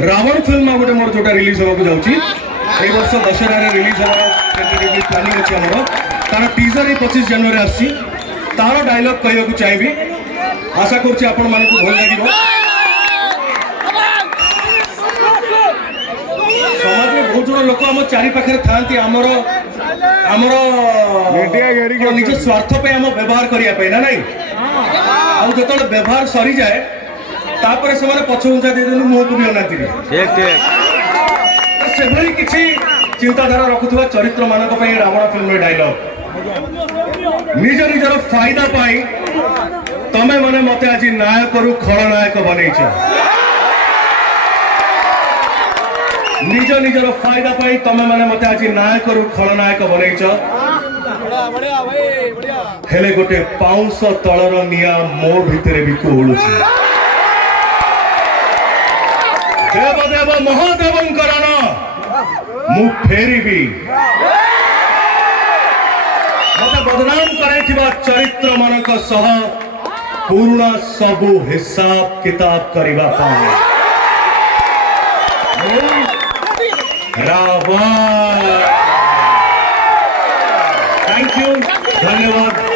Ravan film गोटे मोर जोटा release होगा जाऊँगी ए वर्ष दशहरा रिलीज होगा प्लानिंग अच्छी आमर तार टीजर ही 25 जनवरी आसी तार डायलॉग कहूँ चाहिए आशा करुच्ची आपण मान भल लगे समाज में बहुत जन लोक आम चारि पाखे था आमर आमर निज स्वार्थ पे आम व्यवहार करने ना नहीं जो व्यवहार सरी जाए तापर से पछ घुंचा दे मुह को भी अनाती से किसी चिंताधारा रखुवा चरित्र मान रावण फिल्म डायलॉग निज निजर फायदा पाई तमें मैंने मत आज नायक रु खलनायक बनईच निज निजर फायदा पाई तमें मैंने मत आज नायक रु खलनायक बनईच हेले गोटे पाउंस तलर निया मो भितर भी कोलुची देवदेव महादेव मु फेरी मत बदनाम कर चरित्र मानक सह पुराना सबू हिसाब किताब करने रावण थैंक यू धन्यवाद।